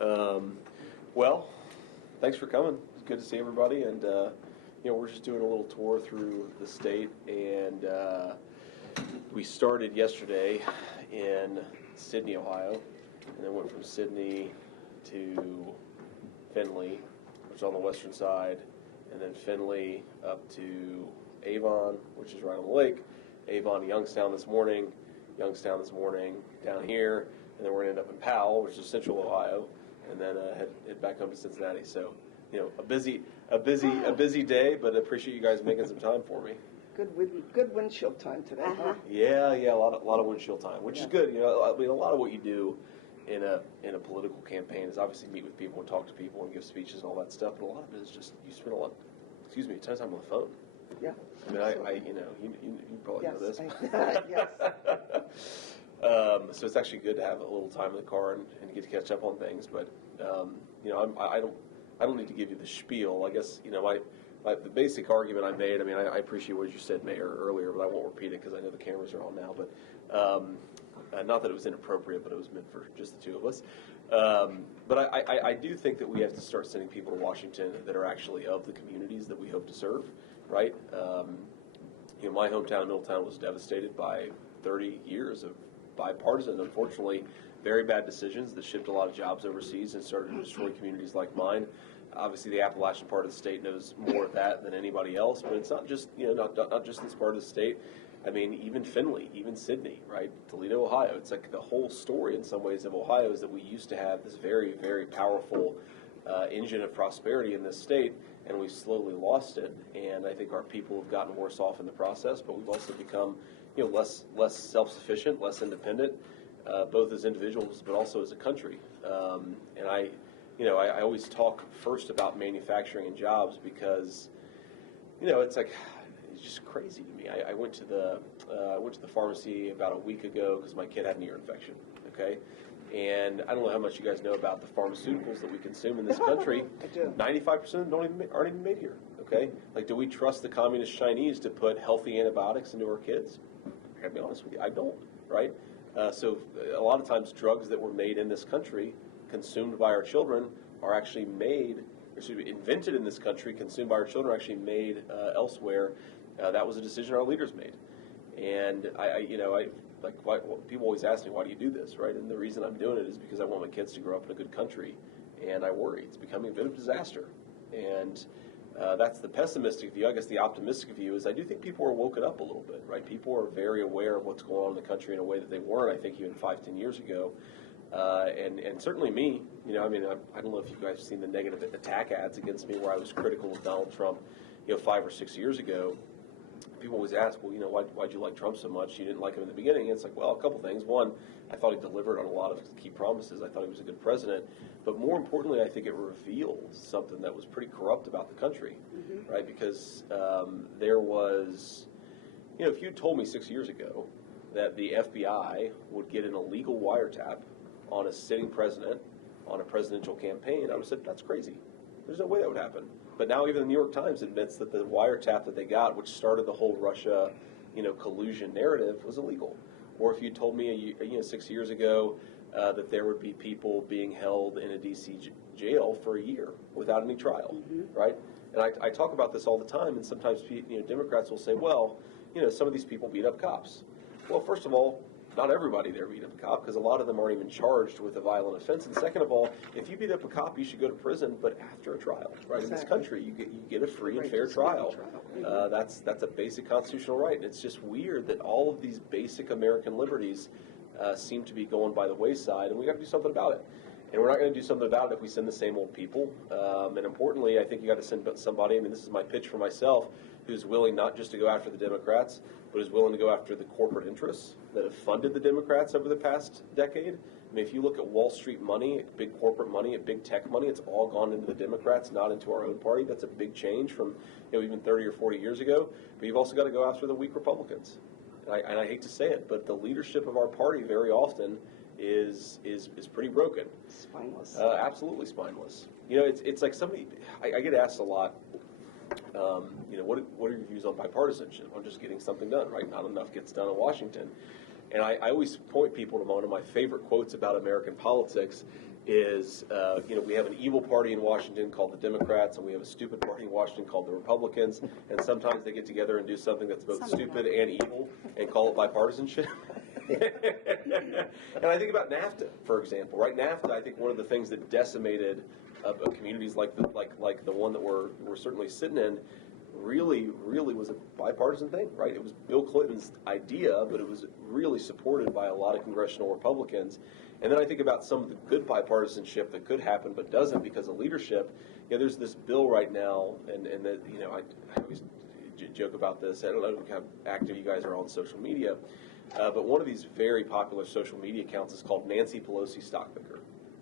Well, thanks for coming. It's good to see everybody, and we're just doing a little tour through the state, and we started yesterday in Sydney, Ohio, and then went from Sydney to Findlay, which is on the western side, and then Findlay up to Avon, which is right on the lake, Avon to Youngstown this morning, down here, and then we're going to end up in Powell, which is central Ohio, and then head back home to Cincinnati. So, a busy day, but I appreciate you guys making some time for me. Good windshield time today, huh? Yeah, a lot of windshield time, which is good. A lot of what you do in a political campaign is obviously meet with people and talk to people and give speeches and all that stuff, but a lot of it is just you spend a ton of time on the phone. Yeah. I mean, you probably know this. Yes. So it's actually good to have a little time in the car and get to catch up on things. But I don't need to give you the spiel. I guess the basic argument I made. I mean, I appreciate what you said, Mayor, earlier, but I won't repeat it because I know the cameras are on now. But not that it was inappropriate, but it was meant for just the two of us. But I do think that we have to start sending people to Washington that are actually of the communities that we hope to serve. Right? My hometown, Middletown, was devastated by 30 years of bipartisan, unfortunately, very bad decisions that shipped a lot of jobs overseas and started to destroy communities like mine. Obviously, the Appalachian part of the state knows more of that than anybody else, but it's not just not just this part of the state. I mean, even Findlay, even Sydney, right? Toledo, Ohio. It's like the whole story in some ways of Ohio is that we used to have this very, very powerful engine of prosperity in this state, and we've slowly lost it. And I think our people have gotten worse off in the process, but we've also become less self-sufficient, less independent, both as individuals but also as a country. And I always talk first about manufacturing and jobs because it's just crazy to me. I went to the pharmacy about a week ago because my kid had an ear infection. Okay, and I don't know how much you guys know about the pharmaceuticals that we consume in this country. 95% of them aren't even made here. Okay, like, do we trust the communist Chinese to put healthy antibiotics into our kids? I gotta be honest with you, I don't. Right? So a lot of times, drugs that were made in this country, consumed by our children, are actually invented in this country, consumed by our children, are actually made elsewhere. That was a decision our leaders made. And people always ask me, why do you do this, right? And the reason I'm doing it is because I want my kids to grow up in a good country, and I worry it's becoming a bit of a disaster. And that's the pessimistic view. I guess the optimistic view is I do think people are woken up a little bit, right? People are very aware of what's going on in the country in a way that they weren't, I think, even 5-10 years ago. And certainly me, I don't know if you guys have seen the negative attack ads against me where I was critical of Donald Trump, 5 or 6 years ago. People always ask, well, why'd you like Trump so much? You didn't like him in the beginning. And it's like, well, a couple things. One, I thought he delivered on a lot of key promises. I thought he was a good president. But more importantly, I think it revealed something that was pretty corrupt about the country, right? Because there was, if you'd told me 6 years ago that the FBI would get an illegal wiretap on a sitting president on a presidential campaign, I would have said, that's crazy. There's no way that would happen. But now even the New York Times admits that the wiretap that they got, which started the whole Russia, collusion narrative, was illegal. Or if you told me 6 years ago that there would be people being held in a D.C. jail for a year without any trial, right? And I talk about this all the time, and sometimes Democrats will say, well, some of these people beat up cops. Well, first of all, not everybody there beat up a cop because a lot of them aren't even charged with a violent offense. And second of all, if you beat up a cop, you should go to prison, but after a trial, right? Exactly. In this country, you get a free and fair trial. That's a basic constitutional right. And it's just weird that all of these basic American liberties seem to be going by the wayside, and we got to do something about it. And we're not going to do something about it if we send the same old people. And importantly, I think you got to send somebody, this is my pitch for myself, who's willing not just to go after the Democrats, but is willing to go after the corporate interests that have funded the Democrats over the past decade. If you look at Wall Street money, at big corporate money, at big tech money, it's all gone into the Democrats, not into our own party. That's a big change from even 30 or 40 years ago. But you've also got to go after the weak Republicans. And I hate to say it, but the leadership of our party very often is pretty broken. Spineless. Absolutely spineless. It's like somebody, I get asked a lot, what are your views on bipartisanship? I'm just getting something done, right? Not enough gets done in Washington. And I always point people to one of my favorite quotes about American politics is, we have an evil party in Washington called the Democrats, and we have a stupid party in Washington called the Republicans, and sometimes they get together and do something that's both stupid and evil and call it bipartisanship. And I think about NAFTA, for example. Right, NAFTA, I think one of the things that decimated communities like the one that we're certainly sitting in really was a bipartisan thing, right? It was Bill Clinton's idea, but it was really supported by a lot of congressional Republicans. And then I think about some of the good bipartisanship that could happen but doesn't because of leadership. There's this bill right now, and that, I always joke about this. I don't know how active you guys are on social media, but one of these very popular social media accounts is called Nancy Pelosi Stock Picker,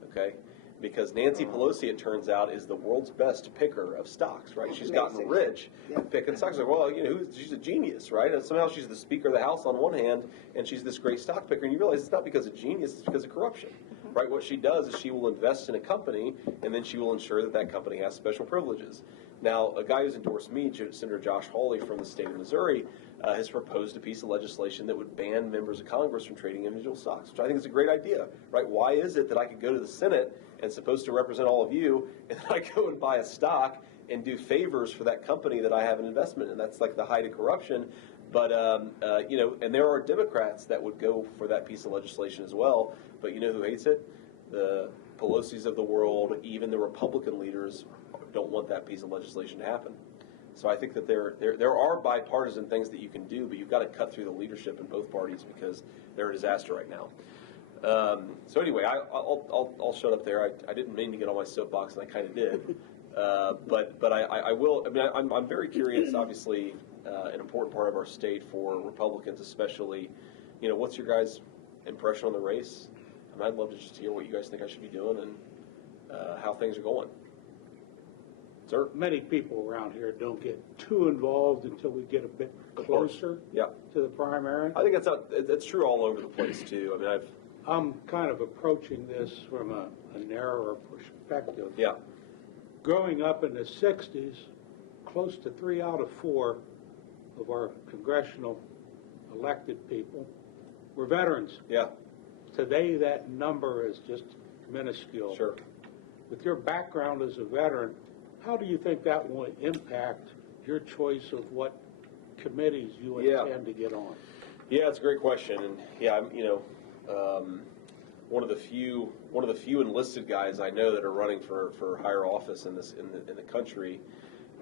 okay? Because Nancy Pelosi, it turns out, is the world's best picker of stocks, right? She's gotten rich picking stocks. Like, well, she's a genius, right? And somehow she's the Speaker of the House on one hand, and she's this great stock picker. And you realize it's not because of genius, it's because of corruption, right? What she does is she will invest in a company, and then she will ensure that that company has special privileges. Now, a guy who's endorsed me, Senator Josh Hawley from the state of Missouri, has proposed a piece of legislation that would ban members of Congress from trading individual stocks, which I think is a great idea, right? Why is it that I could go to the Senate and supposed to represent all of you, and then I go and buy a stock and do favors for that company that I have an investment in? That's like the height of corruption. But, and there are Democrats that would go for that piece of legislation as well. But you know who hates it? The Pelosi's of the world, even the Republican leaders don't want that piece of legislation to happen. So I think that there are bipartisan things that you can do, but you've got to cut through the leadership in both parties because they're a disaster right now. So anyway, I'll shut up there. I didn't mean to get on my soapbox, and I kind of did. But I will. I mean, I'm very curious. Obviously, an important part of our state for Republicans, especially. What's your guys' impression on the race? I mean, I'd love to just hear what you guys think I should be doing and how things are going. Sir? Many people around here don't get too involved until we get a bit closer to the primary. I think that's true all over the place too. I mean, I'm kind of approaching this from a narrower perspective. Yeah. Growing up in the 60s, close to 3 out of 4 of our congressional elected people were veterans. Yeah. Today, that number is just minuscule. Sure. With your background as a veteran, how do you think that will impact your choice of what committees you intend to get on? Yeah, it's a great question, and I'm one of the few enlisted guys I know that are running for higher office in the country.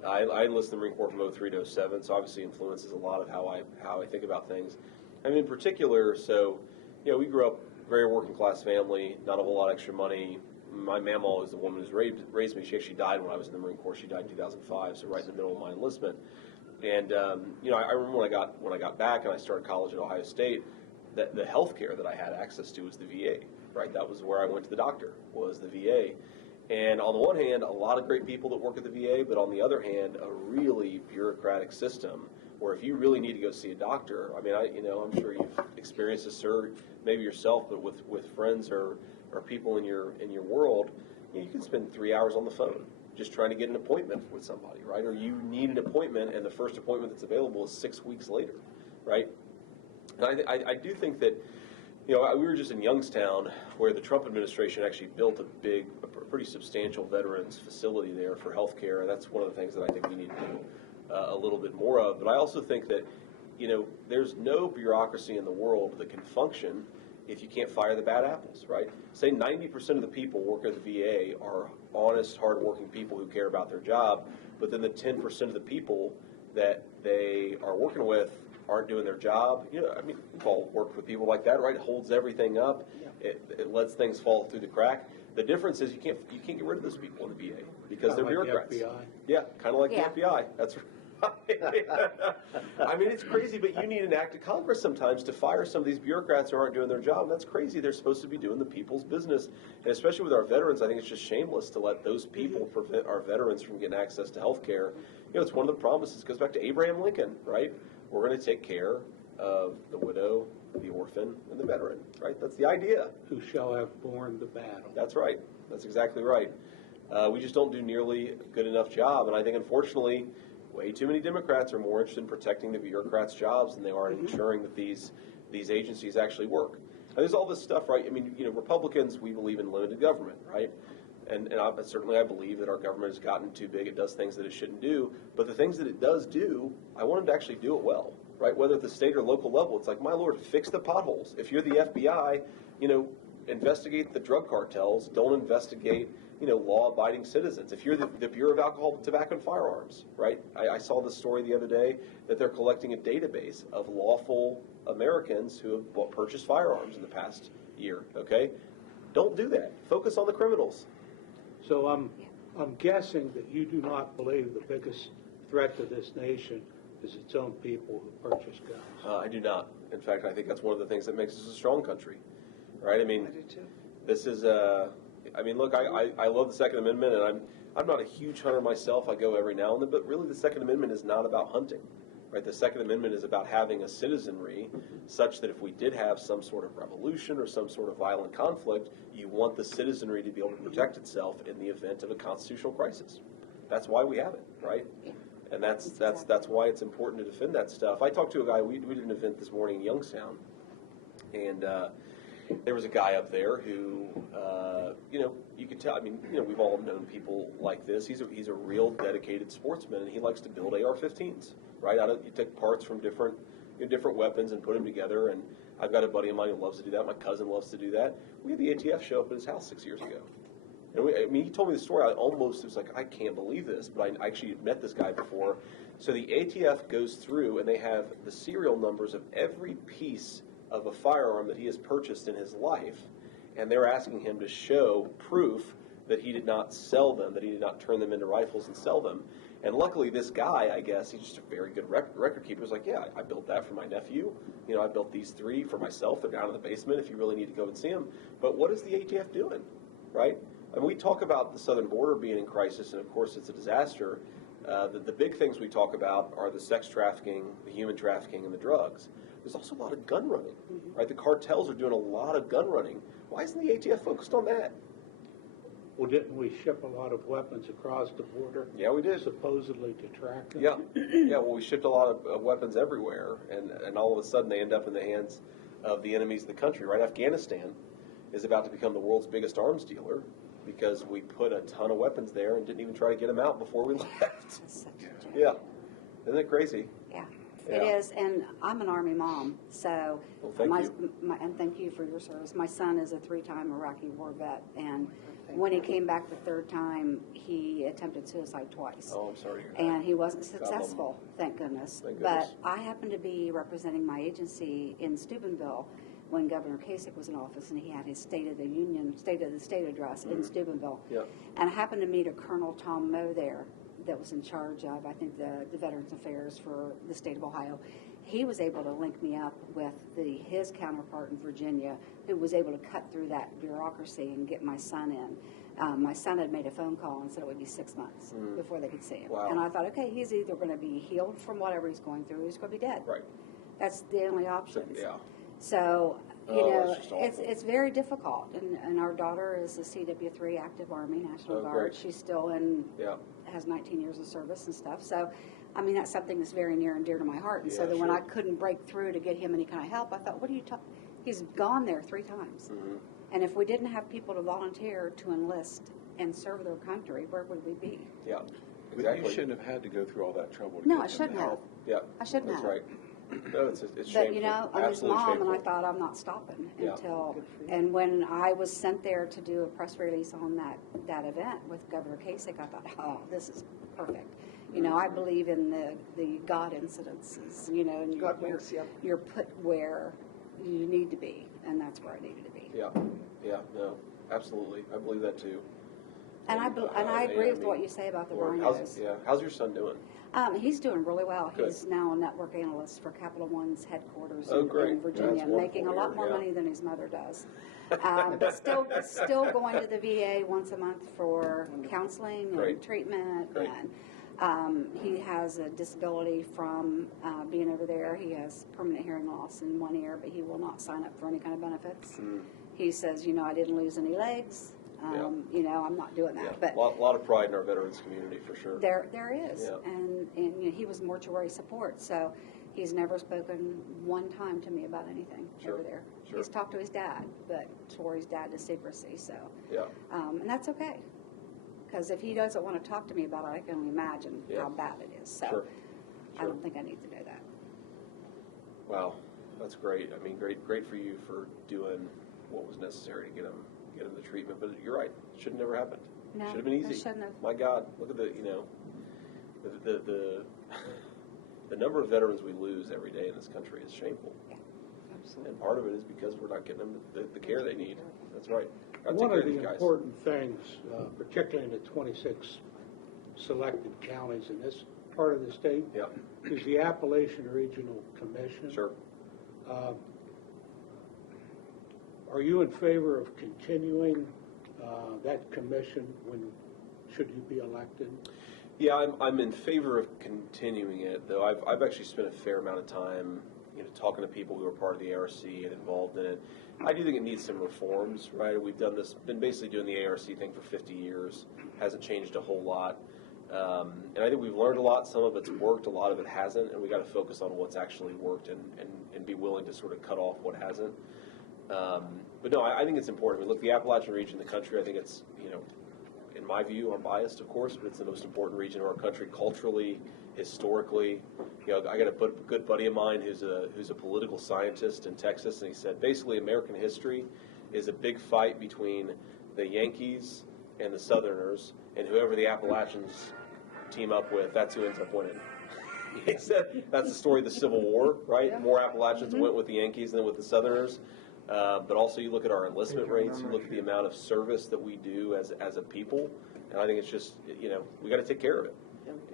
I enlisted in the Marine Corps from 03 to 07, so obviously influences a lot of how I think about things. I mean, in particular, so we grew up very working class family, not a whole lot of extra money. My mamaw is the woman who's raised me. She actually died when I was in the Marine Corps. She died in 2005, so right in the middle of my enlistment. And I remember when I got back and I started college at Ohio State, that the health care that I had access to was the VA. Right, that was where I went to the doctor, was the VA. And on the one hand, a lot of great people that work at the VA, but on the other hand, a really bureaucratic system where if you really need to go see a doctor, I mean, I'm sure you've experienced this, sir, maybe yourself, but with friends or people in your world, you can spend 3 hours on the phone just trying to get an appointment with somebody, right? Or you need an appointment, and the first appointment that's available is 6 weeks later, right? And I do think that, we were just in Youngstown where the Trump administration actually built a pretty substantial veterans facility there for health care, and that's one of the things that I think we need to do a little bit more of. But I also think that, there's no bureaucracy in the world that can function if you can't fire the bad apples, right? Say 90% of the people working at the VA are honest, hardworking people who care about their job, but then the 10% of the people that they are working with aren't doing their job. I mean, we've all worked with people like that, right? It holds everything up. Yeah. It lets things fall through the crack. The difference is you can't get rid of those people in the VA because they're bureaucrats. The FBI. Yeah, kind of like the FBI. That's right. I mean, it's crazy, but you need an act of Congress sometimes to fire some of these bureaucrats who aren't doing their job. And that's crazy. They're supposed to be doing the people's business. And especially with our veterans, I think it's just shameless to let those people prevent our veterans from getting access to health care. It's one of the promises. It goes back to Abraham Lincoln, right? We're going to take care of the widow, the orphan, and the veteran, right? That's the idea. Who shall have borne the battle. That's right. That's exactly right. We just don't do nearly a good enough job. And I think, unfortunately, way too many Democrats are more interested in protecting the bureaucrats' jobs than they are in ensuring that these these agencies actually work. And there's all this stuff, right? I mean, Republicans, we believe in limited government, right? And certainly I believe that our government has gotten too big. It does things that it shouldn't do. But the things that it does do, I want them to actually do it well, right? Whether at the state or local level, it's like, my Lord, fix the potholes. If you're the FBI, investigate the drug cartels. Don't investigate, law-abiding citizens. If you're the Bureau of Alcohol, Tobacco, and Firearms, right? I saw this story the other day that they're collecting a database of lawful Americans who have purchased firearms in the past year, okay? Don't do that. Focus on the criminals. So I'm guessing that you do not believe the biggest threat to this nation is its own people who purchase guns. I do not. In fact, I think that's one of the things that makes us a strong country, right? I mean, I do too. this is look, I love the Second Amendment, and I'm not a huge hunter myself. I go every now and then, but really the Second Amendment is not about hunting, right? The Second Amendment is about having a citizenry such that if we did have some sort of revolution or some sort of violent conflict, you want the citizenry to be able to protect itself in the event of a constitutional crisis. That's why we have it, right? Yeah. And that's why it's important to defend that stuff. I talked to a guy, we did an event this morning in Youngstown, and there was a guy up there who, you could tell, I mean, we've all known people like this. He's a real dedicated sportsman, and he likes to build AR-15s, right? You take parts from different weapons and put them together, and I've got a buddy of mine who loves to do that. My cousin loves to do that. We had the ATF show up at his house 6 years ago. And he told me the story. I almost was like, I can't believe this, but I actually had met this guy before. So the ATF goes through, and they have the serial numbers of every piece of a firearm that he has purchased in his life, and they're asking him to show proof that he did not sell them, that he did not turn them into rifles and sell them. And luckily, this guy, I guess, he's just a very good record keeper. He's like, yeah, I built that for my nephew. I built these 3 for myself. They're down in the basement if you really need to go and see them. But what is the ATF doing, right? I mean, we talk about the southern border being in crisis, and of course it's a disaster. The big things we talk about are the sex trafficking, the human trafficking, and the drugs. There's also a lot of gun running, right? The cartels are doing a lot of gun running. Why isn't the ATF focused on that? Well, didn't we ship a lot of weapons across the border? Yeah, we did. Supposedly to track them? Yeah. Well, we shipped a lot of weapons everywhere, and all of a sudden they end up in the hands of the enemies of the country, right? Afghanistan is about to become the world's biggest arms dealer because we put a ton of weapons there and didn't even try to get them out before we left. That's such a joke. Yeah. Isn't that crazy? Yeah. Yeah. It is, and I'm an Army mom, so Well, thank you. And thank you for your service. My son is a 3-time Iraqi war vet, and when he came back the 3rd time, he attempted suicide twice. Oh, I'm sorry to hear that. And he wasn't successful, thank goodness. Thank goodness. But I happened to be representing my agency in Steubenville when Governor Kasich was in office, and he had his State of the State address in Steubenville. Yeah. And I happened to meet a Colonel Tom Moe there that was in charge of, I think, the Veterans Affairs for the state of Ohio. He was able to link me up with his counterpart in Virginia, who was able to cut through that bureaucracy and get my son in. My son had made a phone call and said it would be 6 months before they could see him. Wow. And I thought, okay, he's either going to be healed from whatever he's going through, or he's going to be dead. Right. That's the only options. Yeah. So, That's just awful. it's very difficult. And our daughter is a CW3 active Army National Guard. Great. She's still has 19 years of service and stuff. So, I mean, that's something that's very near and dear to my heart. And so Yeah, then when sure. I couldn't break through to get him any kind of help, I thought, what are you talking? He's gone there 3 times. Mm-hmm. And if we didn't have people to volunteer to enlist and serve their country, where would we be? Yeah. But Exactly. you shouldn't have had to go through all that trouble to No, get I him shouldn't the have. help. Yeah. I shouldn't That's have. right. No, it's But, shameful. you know, I'm his Absolutely mom, and I shameful. thought, I'm not stopping Yeah. until, Good for you. and when I was sent there to do a press release on that event with Governor Kasich, I thought, oh, this is perfect. You know, I believe in the God incidences, you know, and God winks, yeah. you're put where you need to be, and that's where I needed to be. Yeah, no, absolutely. I believe that too. And I agree with what you say about the Lord, rhinos. how's your son doing? He's doing really well. Good. He's now a network analyst for Capital One's headquarters Oh, in great. Virginia, That's wonderful making a to lot hear, more yeah. money than his mother does. But still going to the VA once a month for counseling Great. and treatment. Great. And he has a disability from being over there. He has permanent hearing loss in one ear, but he will not sign up for any kind of benefits. He says, you know, I didn't lose any legs. Yeah. You know, I'm not doing that. Yeah. But A lot of pride in our veterans community for sure. there is, Yeah. and you know, he was mortuary support, so He's never spoken one time to me about anything Sure, over there. sure. He's talked to his dad, but swore his dad to secrecy. So, Yeah. And that's okay, because if he doesn't want to talk to me about it, I can only imagine Yeah. how bad it is. So, Sure. I don't think I need to know that. Wow, that's great. I mean, great for you for doing what was necessary to get him the treatment. But you're right, it should have never happened. No, should have been easy. it shouldn't have. My God, look at the the number of veterans we lose every day in this country is shameful. Absolutely. And part of it is because we're not getting them the care they need. That's right. Gotta take One care of of the these guys. important things, particularly in the 26 selected counties in this part of the state, Yeah, is the Appalachian Regional Commission. sure. Are you in favor of continuing that commission should you be elected? Yeah, I'm in favor of continuing it, though I've actually spent a fair amount of time, talking to people who are part of the ARC and involved in it. I do think it needs some reforms, right? We've been basically doing the ARC thing for 50 years, hasn't changed a whole lot. And I think we've learned a lot. Some of it's worked, a lot of it hasn't, and we got to focus on what's actually worked and be willing to sort of cut off what hasn't. But no, I think it's important. I mean, look, the Appalachian region of the country, I think it's, in my view, I'm biased, of course, but it's the most important region of our country culturally, historically. I got a good buddy of mine who's a political scientist in Texas, and he said basically American history is a big fight between the Yankees and the Southerners, and whoever the Appalachians team up with, that's who ends up winning. He said that's the story of the Civil War, right? Yeah. More Appalachians went with the Yankees than with the Southerners. But also you look at our enlistment rates, you look at the amount of service that we do as a people, and I think it's just, we got to take care of it.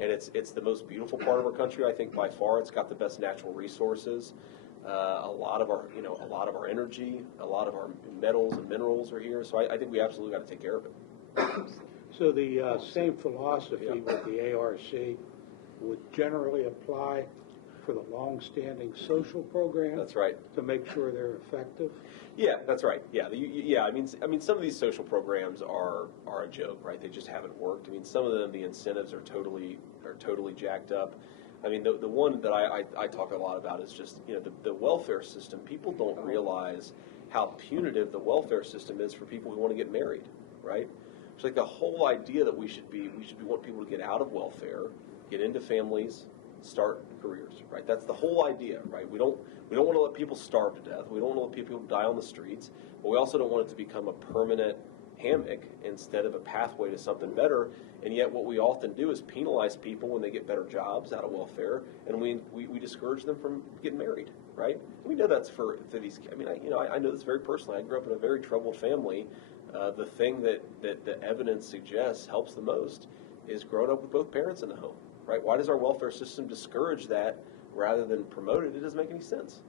And it's the most beautiful part of our country, I think, by far. It's got the best natural resources. A lot of our energy, a lot of our metals and minerals are here. So I think we absolutely got to take care of it. So the same philosophy with the ARC would generally apply for the long-standing social programs. That's right. To make sure they're effective. Yeah, that's right. Yeah, I mean, some of these social programs are a joke, right? They just haven't worked. I mean, some of them, the incentives are totally jacked up. I mean, the one that I talk a lot about is just the welfare system. People don't realize how punitive the welfare system is for people who want to get married, right? It's like the whole idea that we should want people to get out of welfare, get into families, start careers, right? That's the whole idea, right? We don't want to let people starve to death. We don't want to let people die on the streets, but we also don't want it to become a permanent hammock instead of a pathway to something better. And yet what we often do is penalize people when they get better jobs out of welfare, and we discourage them from getting married, right? We know that's for these. I mean, I know this very personally. I grew up in a very troubled family. The thing that the evidence suggests helps the most is growing up with both parents in the home. Right? Why does our welfare system discourage that rather than promote it? It doesn't make any sense.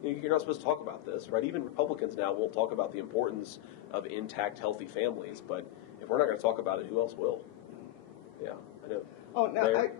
You're not supposed to talk about this, right? Even Republicans now won't talk about the importance of intact, healthy families. But if we're not going to talk about it, who else will? Yeah, I know. Oh, no, Mayor?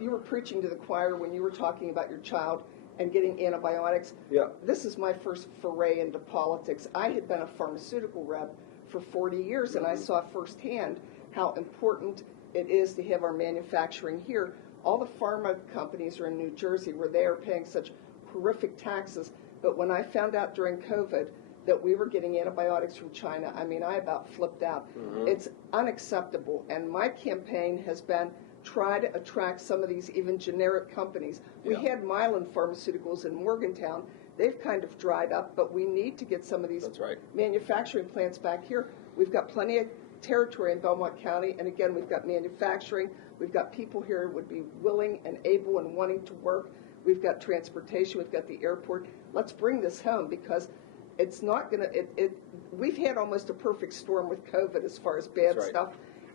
you were preaching to the choir when you were talking about your child and getting antibiotics. Yeah. This is my first foray into politics. I had been a pharmaceutical rep for 40 years, and I saw firsthand how important it is to have our manufacturing here. All the pharma companies are in New Jersey where they are paying such horrific taxes. But when I found out during COVID that we were getting antibiotics from China, I mean, I about flipped out. Mm-hmm. It's unacceptable. And my campaign has been try to attract some of these even generic companies. We had Mylan Pharmaceuticals in Morgantown. They've kind of dried up, but we need to get some of these manufacturing plants back here. We've got plenty of territory in Belmont County, and again, we've got manufacturing, we've got people here who would be willing and able and wanting to work, we've got transportation, we've got the airport. Let's bring this home, because it's not going to, we've had almost a perfect storm with COVID as far as bad stuff,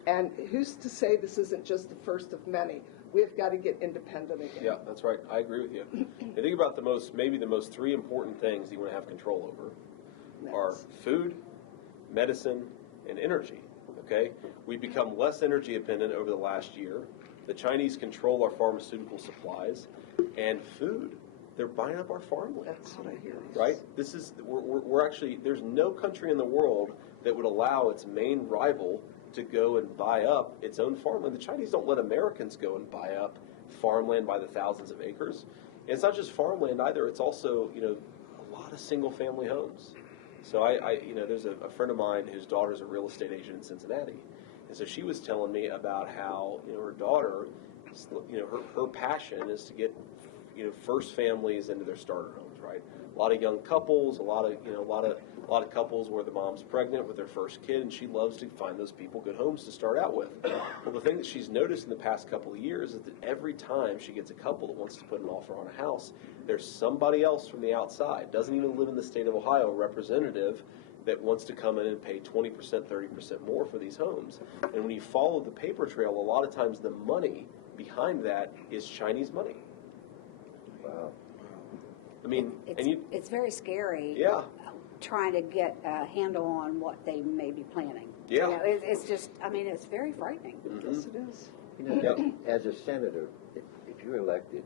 and who's to say this isn't just the first of many? We've got to get independent again. Yeah, that's right. I agree with you. I think about maybe the most three important things you want to have control over are food, medicine, and energy. Okay, we've become less energy dependent over the last year. The Chinese control our pharmaceutical supplies and food. They're buying up our farmland. That's what I hear. Right? We're actually, there's no country in the world that would allow its main rival to go and buy up its own farmland. The Chinese don't let Americans go and buy up farmland by the thousands of acres. And it's not just farmland either. It's also, a lot of single-family homes. So there's a friend of mine whose daughter's a real estate agent in Cincinnati. And so she was telling me about how, her daughter, her passion is to get, first families into their starter homes, right? A lot of young couples, a lot of couples where the mom's pregnant with their first kid, and she loves to find those people good homes to start out with. Well, the thing that she's noticed in the past couple of years is that every time she gets a couple that wants to put an offer on a house, there's somebody else from the outside, doesn't even live in the state of Ohio, a representative that wants to come in and pay 20%, 30% more for these homes. And when you follow the paper trail, a lot of times the money behind that is Chinese money. Wow. I mean, it's very scary. Yeah. Trying to get a handle on what they may be planning. Yeah. It's just, it's very frightening. Yes, it is. As a senator, if you're elected,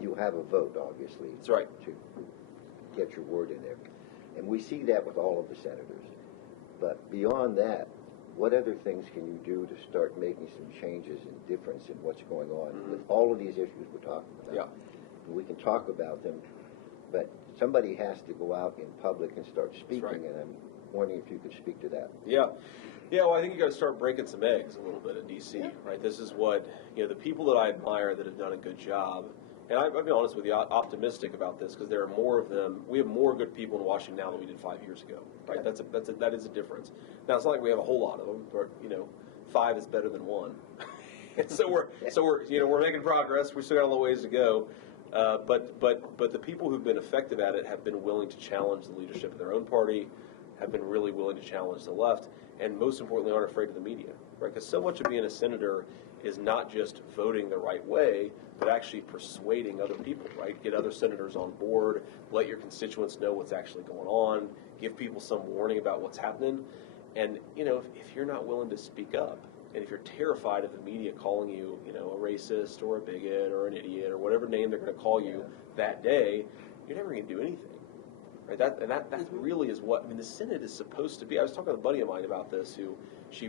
you have a vote, obviously. That's right. To get your word in there. And we see that with all of the senators. But beyond that, what other things can you do to start making some changes and difference in what's going on with all of these issues we're talking about? Yeah. And we can talk about them, but somebody has to go out in public and start speaking, right. and I'm wondering if you could speak to that. Yeah. Yeah, well, I think you got to start breaking some eggs a little bit in D.C., right? This is what, the people that I admire that have done a good job, and I'll be honest with you, optimistic about this because there are more of them. We have more good people in Washington now than we did 5 years ago, right? That is a difference. Now, it's not like we have a whole lot of them, but, 5 is better than 1. And so we're making progress. We still got a little ways to go. But the people who've been effective at it have been willing to challenge the leadership of their own party, have been really willing to challenge the left, and most importantly, aren't afraid of the media, right? Because so much of being a senator is not just voting the right way, but actually persuading other people, right? Get other senators on board, let your constituents know what's actually going on, give people some warning about what's happening. And, if you're not willing to speak up, and if you're terrified of the media calling you, a racist or a bigot or an idiot or whatever name they're going to call you that day, you're never going to do anything, right? That really is what, the Senate is supposed to be. I was talking to a buddy of mine about this who she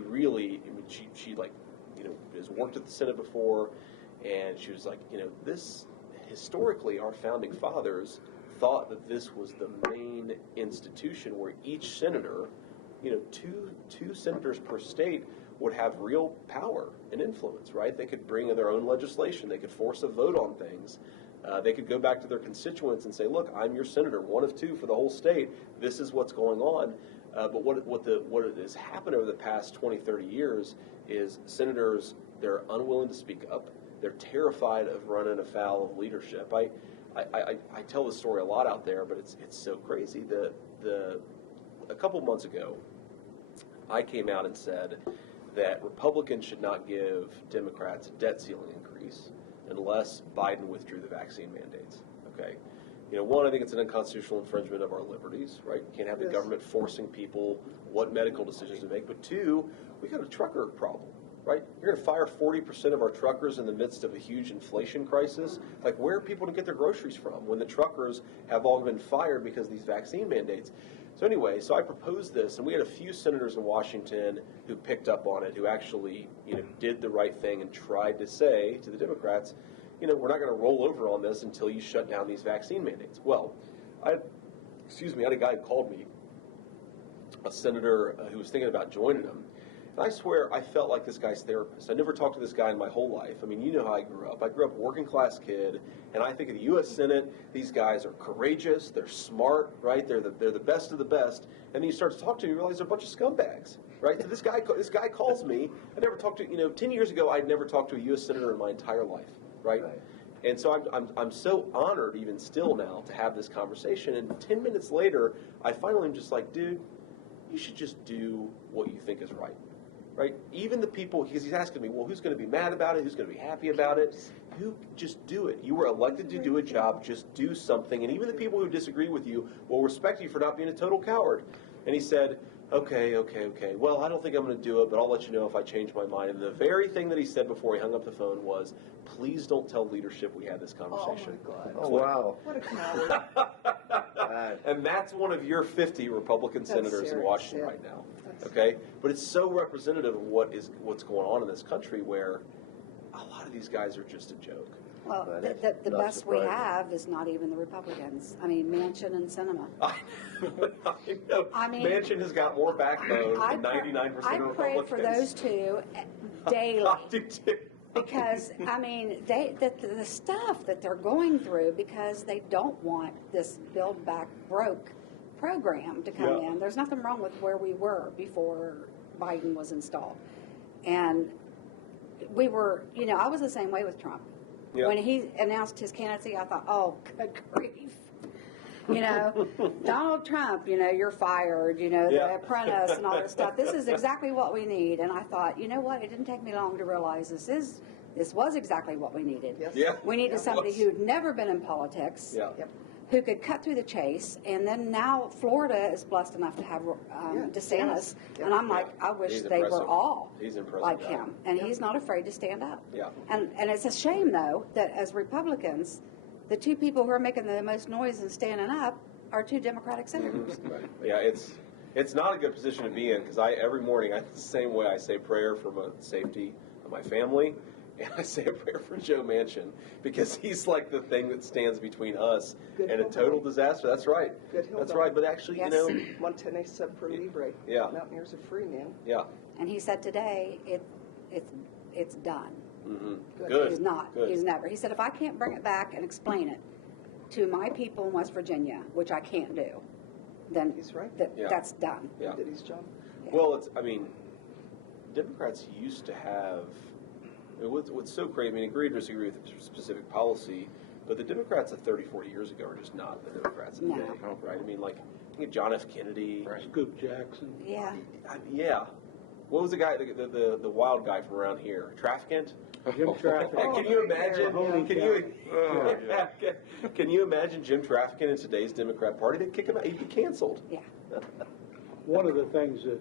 has worked at the Senate before, and she was like, this, historically, our founding fathers thought that this was the main institution where each senator, two senators per state would have real power and influence, right? They could bring in their own legislation. They could force a vote on things. They could go back to their constituents and say, look, I'm your senator, one of two for the whole state. This is what's going on. But what has happened over the past 20, 30 years is senators, they're unwilling to speak up. They're terrified of running afoul of leadership. I tell this story a lot out there, but it's so crazy. A couple months ago, I came out and said that Republicans should not give Democrats a debt ceiling increase unless Biden withdrew the vaccine mandates. Okay, one, I think it's an unconstitutional infringement of our liberties, right? You can't have the government forcing people what medical decisions to make. But two, we got a trucker problem, right? You're going to fire 40% of our truckers in the midst of a huge inflation crisis. Like, where are people to get their groceries from when the truckers have all been fired because of these vaccine mandates? So anyway, I proposed this, and we had a few senators in Washington who picked up on it, who actually, did the right thing and tried to say to the Democrats, we're not going to roll over on this until you shut down these vaccine mandates. Well, I had a guy who called me, a senator who was thinking about joining them. And I swear I felt like this guy's therapist. I never talked to this guy in my whole life. You know how I grew up. I grew up a working class kid, and I think of the U.S. Senate, these guys are courageous, they're smart, right? They're the best of the best. And then you start to talk to them, you realize they're a bunch of scumbags, right? So this guy calls me. I never talked to, 10 years ago, I'd never talked to a U.S. Senator in my entire life, right? And so I'm so honored even still now to have this conversation. And 10 minutes later, I finally am just like, dude, you should just do what you think is right. Right? Even the people, because he's asking me, well, who's going to be mad about it? Who's going to be happy about it? Just do it. You were elected to do a job. Just do something. And even the people who disagree with you will respect you for not being a total coward. And he said, okay. Well, I don't think I'm going to do it, but I'll let you know if I change my mind. And the very thing that he said before he hung up the phone was, please don't tell leadership we had this conversation. Oh, my God. Oh, wow. What a coward. And that's one of your 50 Republican senators in Washington right now. Okay? But it's so representative of what's going on in this country, where a lot of these guys are just a joke. Well, But that's the not best we surprising. have is not even the Republicans. I mean, Manchin and Sinema. I know. I mean, Manchin has got more backbone than 99% I of pray Republicans. for those two daily. I do too. Because, I mean, the stuff that they're going through, because they don't want this Build Back Broke program to come Yeah. in. There's nothing wrong with where we were before Biden was installed. And we were, I was the same way with Trump. Yeah. When he announced his candidacy, I thought, oh, good grief. Donald Trump, you're fired, Yeah. the apprentice and all that stuff. This is exactly what we need. And I thought, you know what? It didn't take me long to realize this was exactly what we needed. Yes. Yeah. We needed It somebody was. who'd never been in politics, Yeah. Yep. who could cut through the chase. And then now Florida is blessed enough to have Yeah, DeSantis. yeah. And I'm like, Yeah. I wish He's they impressive. were all He's impressive. like guy. him. And he's not afraid to stand up. Yeah. And it's a shame, though, that as Republicans, the two people who are making the most noise and standing up are two Democratic senators. Right. Yeah, it's not a good position to be in because every morning the same way I say prayer for the safety of my family, and I say a prayer for Joe Manchin because he's like the thing that stands between us Good and a hillbilly. total disaster. That's right. Good hillbilly. That's right. But actually, Yes. Montana sub per libre. Yeah. Mountaineers are free, man. yeah. And he said today, it's done. Mm-hmm. Good. Good. He's not. Good. He's never. He said, if I can't bring it back and explain it to my people in West Virginia, which I can't do, then He's right. Yeah. that's done. Yeah. He did his job. Well, Democrats used to have. What's so crazy? I mean, agree or disagree with a specific policy, but the Democrats of 30, 40 years ago are just not the Democrats of No. today, right? I mean, like, think of John F. Kennedy. Scoop Jackson. Yeah. Yeah. What was the guy, the wild guy from around here? Trafficant? Jim Trafficant. Can you imagine? Holy Can you imagine Jim Trafficant in today's Democrat Party? They'd kick him out. He'd be canceled. Yeah. One of the things that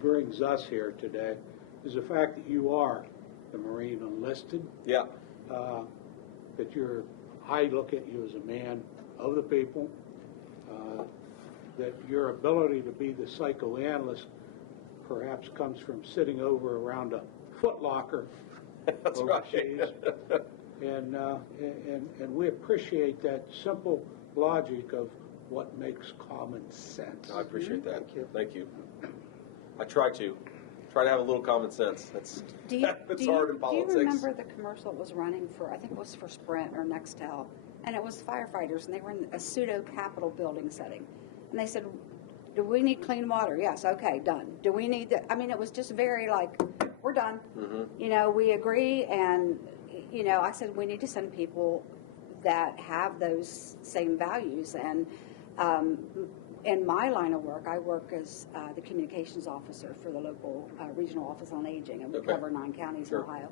brings us here today is the fact that you are the Marine enlisted, Yeah. that I look at you as a man of the people, that your ability to be the psychoanalyst perhaps comes from sitting over around a footlocker That's overseas. right. And we appreciate that simple logic of what makes common sense. I appreciate that. Thank you. Thank you. I try to have a little common sense. That's it's hard in politics. Do you remember the commercial that was running for, I think it was for Sprint or Nextel, and it was firefighters, and they were in a pseudo-capitol building setting. And they said, do we need clean water? Yes, okay, done. Do we need I mean, it was just very like, we're done. Mm-hmm. We agree, and, I said we need to send people that have those same values. And in my line of work, I work as the communications officer for the local regional office on aging, and we Okay. cover 9 counties Sure. in Ohio.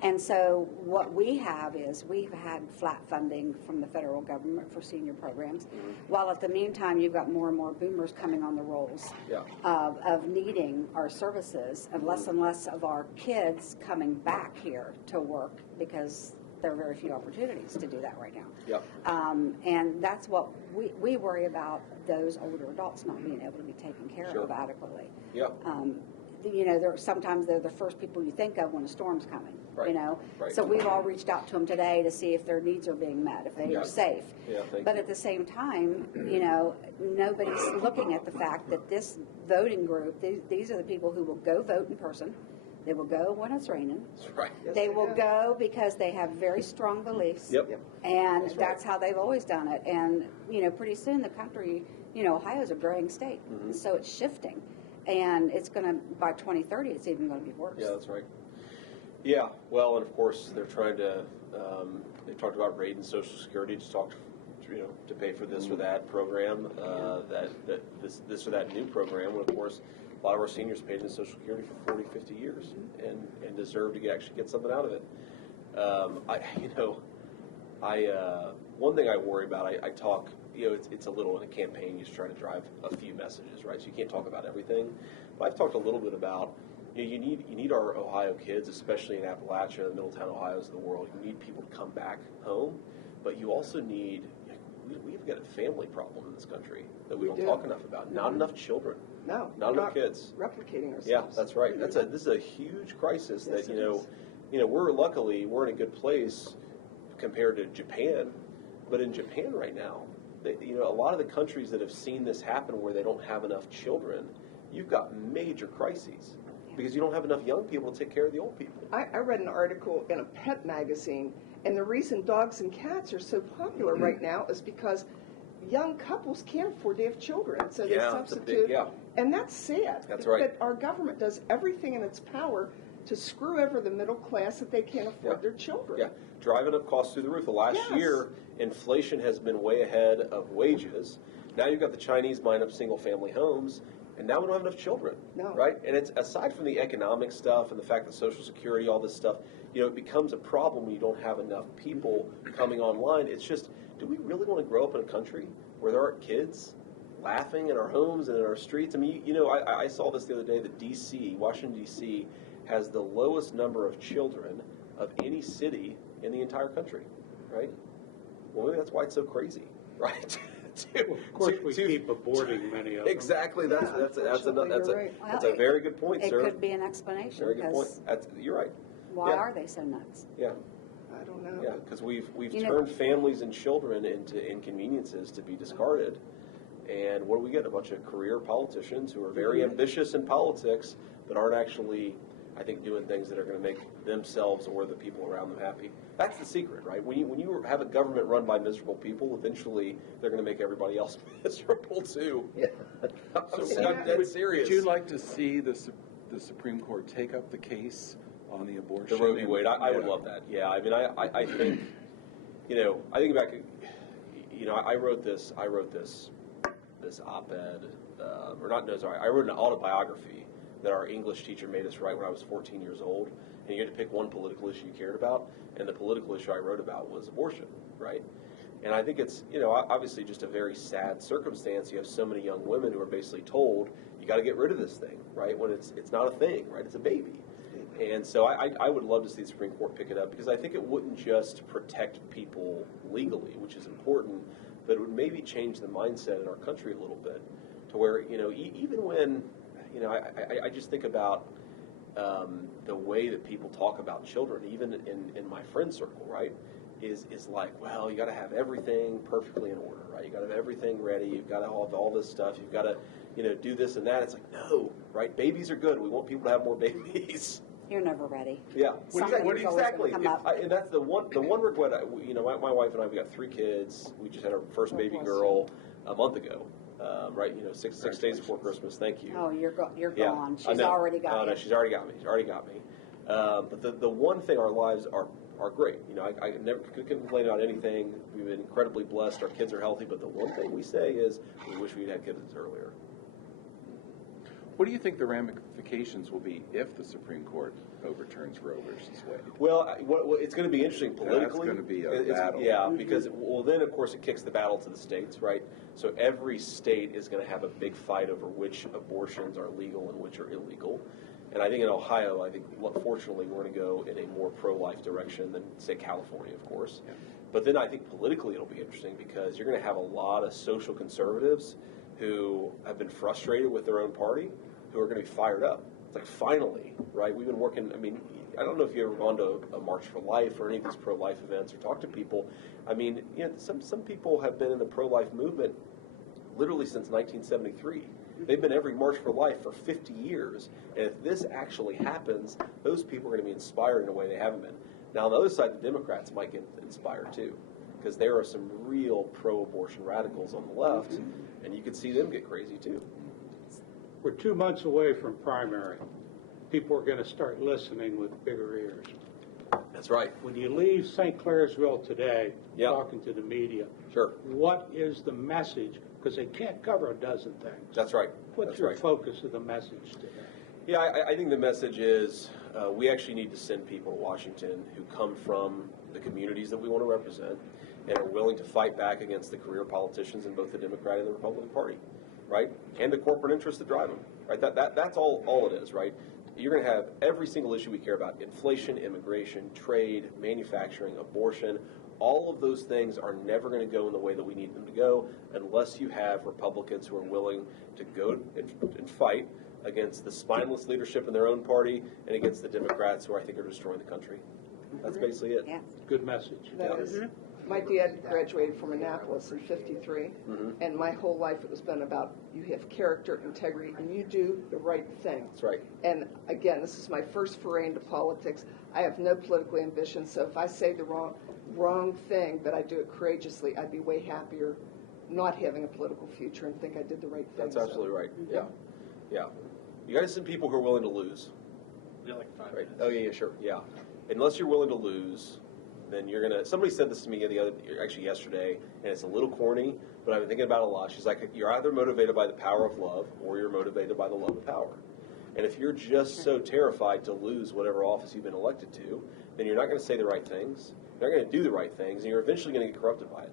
And so what we have is we've had flat funding from the federal government for senior programs, while at the meantime you've got more and more boomers coming on the rolls Yeah. of needing our services, and less of our kids coming back here to work because there are very few opportunities to do that right now. Yep. And that's what we worry about, those older adults not being able to be taken care Sure. of adequately. Yep. Sometimes they're the first people you think of when a storm's coming. Right. Right. So we've all reached out to them today to see if their needs are being met, if they Yeah. are safe. Yeah, thank But you. at the same time, nobody's looking at the fact that this voting group, these are the people who will go vote in person. They will go when it's raining. That's right. Yes, They they will do. go because they have very strong beliefs. Yep. Yep. And That's that's right. how they've always done it. And, pretty soon the country, Ohio's a growing state. Mm-hmm. So it's shifting. And it's going to, by 2030, it's even going to be worse. Yeah, that's right. Yeah, well, and of course they're trying to. They talked about raiding Social Security to talk, to pay for this or that program, this or that new program. And of course, a lot of our seniors paid into Social Security for 40, 50 years and deserve to actually get something out of it. One thing I worry about. I talk. It's a little in a campaign. You're just trying to drive a few messages, right? So you can't talk about everything. But I've talked a little bit about. You need our Ohio kids, especially in Appalachia, the Middletown Ohio's of the world. You need people to come back home, but you also need. We've got a family problem in this country that we don't do. talk enough about. Not enough children. No. Not we're enough kids. Replicating ourselves. Yeah, that's right. This is a huge crisis Yes, that it is. we're in a good place, compared to Japan, but in Japan right now, a lot of the countries that have seen this happen where they don't have enough children, you've got major crises because you don't have enough young people to take care of the old people. I read an article in a pet magazine, and the reason dogs and cats are so popular right now is because young couples can't afford to have children, so they substitute. And that's sad. That's right. But our government does everything in its power to screw over the middle class that they can't afford their children. Yeah, driving up costs through the roof. The last year, inflation has been way ahead of wages. Now you've got the Chinese buying up single-family homes, and now we don't have enough children, right? And it's aside from the economic stuff and the fact that Social Security, all this stuff, it becomes a problem when you don't have enough people coming online. It's just, do we really want to grow up in a country where there aren't kids laughing in our homes and in our streets? I mean, I saw this the other day that Washington, D.C., has the lowest number of children of any city in the entire country, right? Well, maybe that's why it's so crazy, right? Of course, we keep aborting many of them. Exactly. That's a very good point, sir. It could be an explanation. Very good point. You're right. Why are they so nuts? Yeah. I don't know. Yeah, because we've turned families and children into inconveniences to be discarded. And what do we get? A bunch of career politicians who are very ambitious in politics, but aren't actually, I think, doing things that are going to make themselves or the people around them happy. That's the secret, right? When you have a government run by miserable people, eventually they're going to make everybody else miserable too. Yeah. I'm dead serious. Would you like to see the Supreme Court take up the case on the abortion? The Roe v. Wade, I would love that. Yeah, I mean, I think, I think back, I wrote this op-ed, I wrote an autobiography that our English teacher made us write when I was 14 years old. And you had to pick one political issue you cared about, and the political issue I wrote about was abortion, right? And I think it's, obviously just a very sad circumstance. You have so many young women who are basically told, you got to get rid of this thing, right? When it's not a thing, right? It's a baby. And so I would love to see the Supreme Court pick it up, because I think it wouldn't just protect people legally, which is important, but it would maybe change the mindset in our country a little bit to where, even when, I just think about the way that people talk about children, even in my friend circle, right, is like, well, you got to have everything perfectly in order, right? You got to have everything ready. You've got to have all this stuff. You've got to, do this and that. It's like, no, right? Babies are good. We want people to have more babies. You're never ready. Yeah, Exactly. And that's the one regret. My wife and I, we got 3 kids. We just had our first baby girl a month ago. Right, 6 days before Christmas. Thank you. Oh, you're gone. She's already got me. No, she's already got me. She's already got me. But the one thing, our lives are great. I never could complain about anything. We've been incredibly blessed. Our kids are healthy. But the one thing we say is we wish we'd had kids earlier. What do you think the ramifications will be if the Supreme Court overturns Roe versus Wade? Well, it's going to be interesting politically. That's going to be a battle. Yeah, because, then, of course, it kicks the battle to the states, right? So every state is going to have a big fight over which abortions are legal and which are illegal. And I think in Ohio, fortunately, we're going to go in a more pro-life direction than, say, California, of course. Yeah. But then I think politically it'll be interesting because you're going to have a lot of social conservatives who have been frustrated with their own party, who are going to be fired up. It's like, finally, right? We've been working, I don't know if you've ever gone to a March for Life or any of these pro-life events or talked to people. Some people have been in the pro-life movement literally since 1973. They've been every March for Life for 50 years. And if this actually happens, those people are going to be inspired in a way they haven't been. Now, on the other side, the Democrats might get inspired too, because there are some real pro-abortion radicals on the left, and you could see them get crazy too. We're 2 months away from primary. People are going to start listening with bigger ears. That's right. When you leave St. Clairsville today, talking to the media, what is the message? Because they can't cover a dozen things. That's right. What's your focus of the message today? Yeah, I think the message is we actually need to send people to Washington who come from the communities that we want to represent and are willing to fight back against the career politicians in both the Democratic and the Republican Party, right? And the corporate interests that drive them, right? That's all it is, right? You're going to have every single issue we care about: inflation, immigration, trade, manufacturing, abortion. All of those things are never going to go in the way that we need them to go unless you have Republicans who are willing to go and fight against the spineless leadership in their own party and against the Democrats who I think are destroying the country. That's basically it. Yeah. Good message. That is. My dad graduated from Annapolis in '53, and my whole life it was been about you have character, integrity, and you do the right thing. That's right. And again, this is my first foray into politics. I have no political ambition, so if I say the wrong thing, but I do it courageously, I'd be way happier not having a political future and think I did the right thing. That's absolutely right. Yeah. Yeah. You got some people who are willing to lose. Yeah, like 5 Right. minutes. Oh, yeah, sure. Yeah. Unless you're willing to lose, then you're going to, somebody said this to me actually yesterday, and it's a little corny, but I've been thinking about it a lot. She's like, you're either motivated by the power of love or you're motivated by the love of power. And if you're just so terrified to lose whatever office you've been elected to, then you're not going to say the right things, you're not going to do the right things, and you're eventually going to get corrupted by it.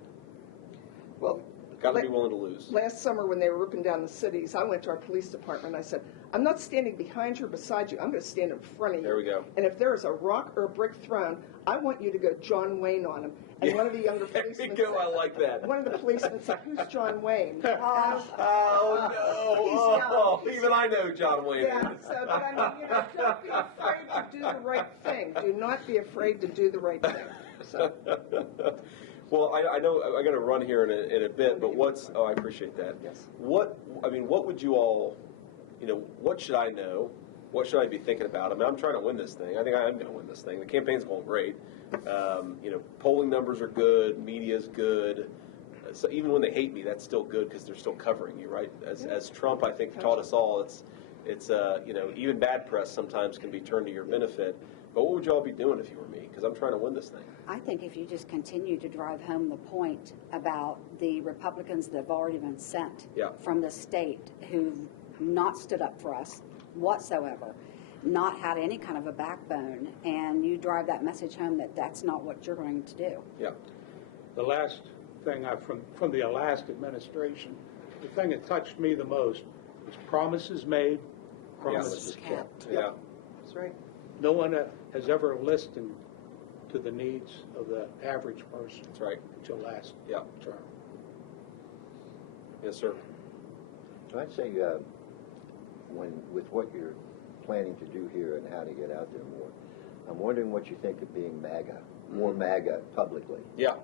Well, Got to be willing to lose. last summer when they were ripping down the cities, I went to our police department and I said, I'm not standing behind you or beside you, I'm going to stand in front of you. There we go. And if there is a rock or a brick thrown, I want you to go John Wayne on him. And one of the younger There we policemen go. said, I like that. one of the policemen said, who's John Wayne? Oh, no. Oh, even I know John Wayne. Yeah, so, but I mean, don't be afraid to do the right thing. Do not be afraid to do the right thing. So, Well, I know I got to run here in a bit, but I appreciate that. Yes. What would you all, what should I know? What should I be thinking about? I mean, I'm trying to win this thing. I think I am going to win this thing. The campaign's going great. Polling numbers are good. Media's good. So even when they hate me, that's still good because they're still covering you, right? As Trump, I think, taught us all, it's even bad press sometimes can be turned to your benefit. But what would you all be doing if you were me? Because I'm trying to win this thing. I think if you just continue to drive home the point about the Republicans that have already been sent from the state who've not stood up for us whatsoever, not had any kind of a backbone, and you drive that message home that that's not what you're going to do. Yeah. The last thing from the last administration, the thing that touched me the most was promises made, promises kept. Yeah. that's right. No one has ever listened to the needs of the average person That's right. until last term. Yes, sir. So I'd say with what you're planning to do here and how to get out there more, I'm wondering what you think of being MAGA, more MAGA publicly. Yeah.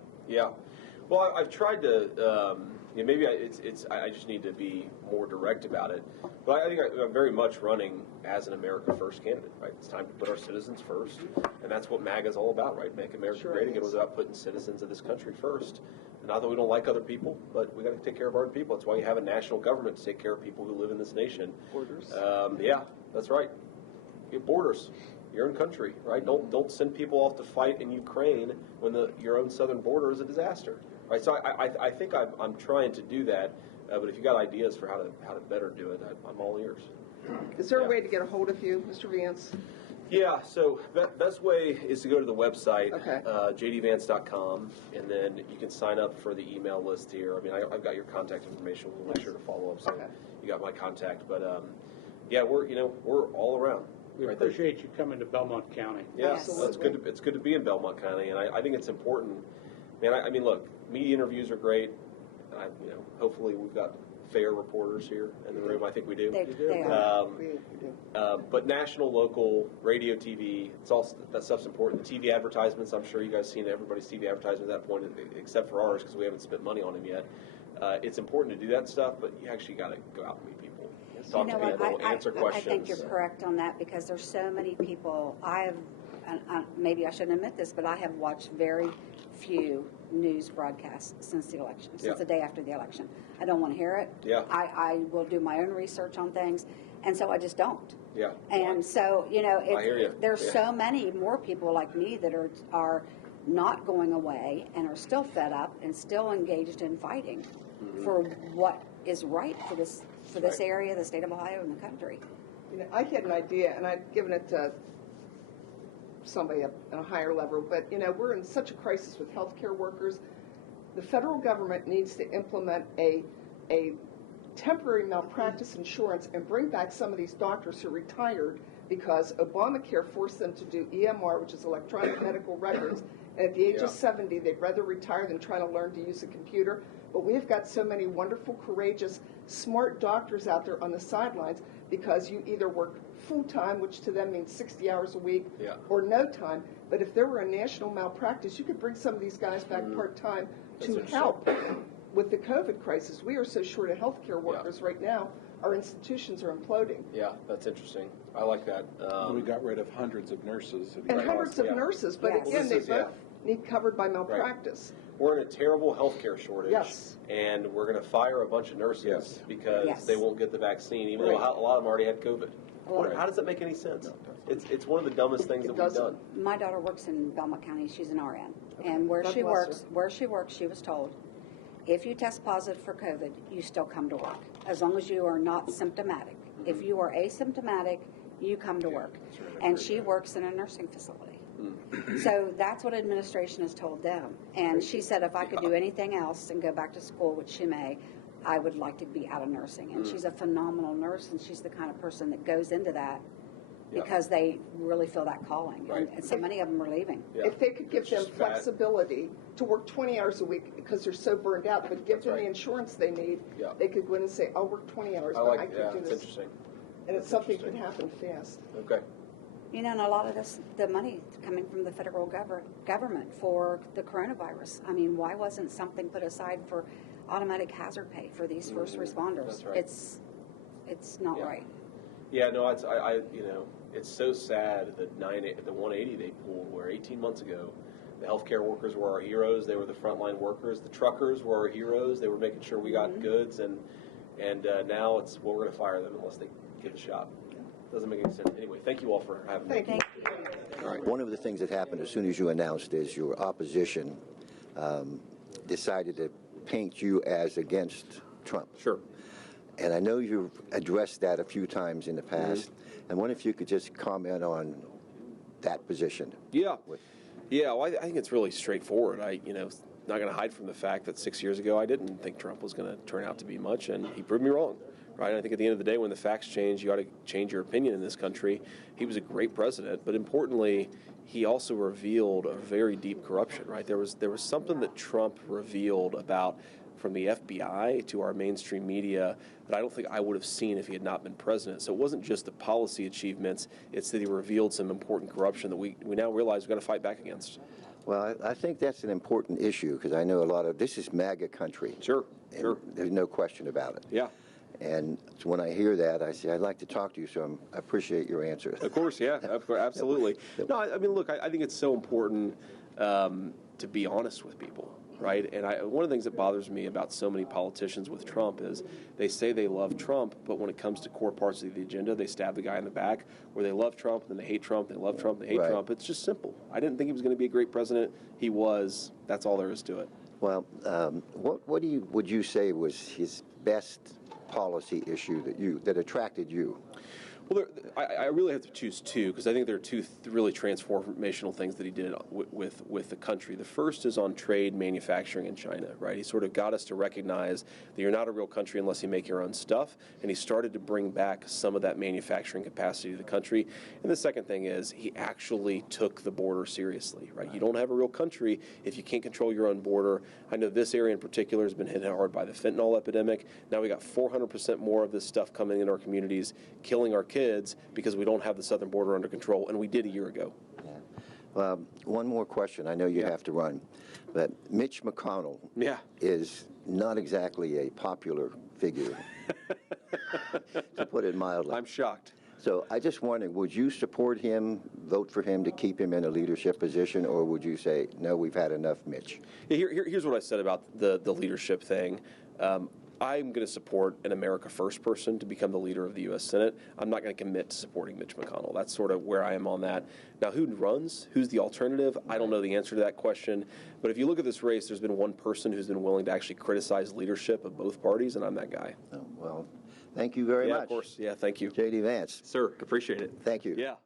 Well, I've tried to. Maybe I just need to be more direct about it. But I think I'm very much running as an America First candidate. Right? It's time to put our citizens first, and that's what MAGA is all about, right? Make America great again. It was about putting citizens of this country first. Not that we don't like other people, but we got to take care of our people. That's why you have a national government to take care of people who live in this nation. Borders. Yeah, that's right. Get borders. Your own country, right? Don't send people off to fight in Ukraine when your own southern border is a disaster, right? So I think I'm trying to do that, but if you got ideas for how to better do it, I'm all ears. Is there a way to get a hold of you, Mr. Vance? Yeah, so best way is to go to the website, Okay. jdvance.com, and then you can sign up for the email list here. I mean, I've got your contact information. We'll make sure to follow up, so you got my contact. But yeah, we're all around. We appreciate you coming to Belmont County. Yeah, Absolutely. it's good to be in Belmont County, and I think it's important. Man, I mean, look, media interviews are great. Hopefully we've got fair reporters here in the room. I think we do. They are. We do. But national, local, radio, TV, that stuff's important. The TV advertisements, I'm sure you guys seen everybody's TV advertisement at that point, except for ours because we haven't spent money on them yet. It's important to do that stuff, but you actually got to go out and meet people, talk to people, answer questions. I think you're correct on that because there's so many people. Maybe I shouldn't admit this, but I have watched very few news broadcasts since the election, since the day after the election. I don't want to hear it. Yeah. I will do my own research on things, and so I just don't. Yeah. And so, I hear you. There's so many more people like me that are not going away and are still fed up and still engaged in fighting for what is right for this area, the state of Ohio, and the country. I had an idea, and I'd given it to somebody at a higher level, but we're in such a crisis with healthcare workers. The federal government needs to implement a temporary malpractice insurance and bring back some of these doctors who retired because Obamacare forced them to do EMR, which is electronic medical records, and at the age of 70, they'd rather retire than trying to learn to use a computer. But we've got so many wonderful, courageous, smart doctors out there on the sidelines because you either work full-time, which to them means 60 hours a week, Yeah. or no time. But if there were a national malpractice, you could bring some of these guys back part-time to help with the COVID crisis. We are so short of healthcare workers right now. Our institutions are imploding. Yeah, that's interesting. I like that. We got rid of hundreds of nurses. And hundreds of nurses, but Yes. again, Well, they this is- both need covered by malpractice. We're in a terrible healthcare shortage. Yes. And we're going to fire a bunch of nurses Yes. because Yes. they won't get the vaccine, even Right. though a lot of them already had COVID. Well, How does that make any sense? It's one of the dumbest things that we've doesn't. done. My daughter works in Belmont County. She's an RN, and where God she bless works, she was told, if you test positive for COVID, you still come to work, as long as you are not symptomatic. If you are asymptomatic, you come to work. And she works in a nursing facility. So that's what administration has told them. And she said if I could do anything else and go back to school, which she may, I would like to be out of nursing. And she's a phenomenal nurse, and she's the kind of person that goes into that because they really feel that calling. Right. And so many of them are leaving. Yeah. If they could give It's them just bad. flexibility to work 20 hours a week because they're so burned out, but give them right. the insurance they need, Yeah. they could go in and say, I'll work 20 hours, I but I like can't do it's this. interesting. And it's something that could happen fast. Okay. You know, and a lot of this, the money coming from the federal government for the coronavirus. I mean, why wasn't something put aside for automatic hazard pay for these first responders? That's right. It's not Yeah. right. Yeah, no, it's so sad that the 180 they pulled, where 18 months ago, the healthcare workers were our heroes. They were the frontline workers. The truckers were our heroes. They were making sure we got goods, and now it's, well, we're going to fire them unless they give a shot. Doesn't make any sense. Anyway, thank you all for having me. Thank you. All right. One of the things that happened as soon as you announced is your opposition decided to paint you as against Trump. Sure. And I know you've addressed that a few times in the past. And wonder if you could just comment on that position. Yeah. Yeah, well, I think it's really straightforward. Not going to hide from the fact that 6 years ago I didn't think Trump was going to turn out to be much, and he proved me wrong. Right? And I think at the end of the day, when the facts change, you ought to change your opinion in this country. He was a great president, but importantly, he also revealed a very deep corruption. Right? There was something that Trump revealed about, from the FBI to our mainstream media, that I don't think I would have seen if he had not been president. So it wasn't just the policy achievements; it's that he revealed some important corruption that we now realize we've got to fight back against. Well, I think that's an important issue because I know a lot of this is MAGA country. Sure. There's no question about it. Yeah. And so when I hear that, I say, I'd like to talk to you, so I appreciate your answer. Of course, yeah, of course, absolutely. No, I mean, look, I think it's so important to be honest with people, right? And one of the things that bothers me about so many politicians with Trump is they say they love Trump, but when it comes to core parts of the agenda, they stab the guy in the back, where they love Trump, then they hate Trump, they love Trump, they hate Right. Trump. It's just simple. I didn't think he was going to be a great president. He was. That's all there is to it. Well, what would you say was his best policy issue that attracted you? Well, I really have to choose two, because I think there are two really transformational things that he did with the country. The first is on trade, manufacturing in China, right? He sort of got us to recognize that you're not a real country unless you make your own stuff, and he started to bring back some of that manufacturing capacity to the country. And the second thing is he actually took the border seriously, right? You don't have a real country if you can't control your own border. I know this area in particular has been hit hard by the fentanyl epidemic. Now we got 400% more of this stuff coming into our communities, killing our kids because we don't have the southern border under control, and we did a year ago. Yeah. One more question. I know you have to run, but Mitch McConnell is not exactly a popular figure, to put it mildly. I'm shocked. So I just wondering, would you support him, vote for him to keep him in a leadership position, or would you say, no, we've had enough, Mitch? Yeah, here's what I said about the leadership thing. I'm going to support an America First person to become the leader of the U.S. Senate. I'm not going to commit to supporting Mitch McConnell. That's sort of where I am on that. Now, who runs? Who's the alternative? I don't know the answer to that question. But if you look at this race, there's been one person who's been willing to actually criticize leadership of both parties, and I'm that guy. Oh, well, thank you very much. Yeah, of course. Yeah, thank you. J.D. Vance. Sir, appreciate it. Thank you. Yeah.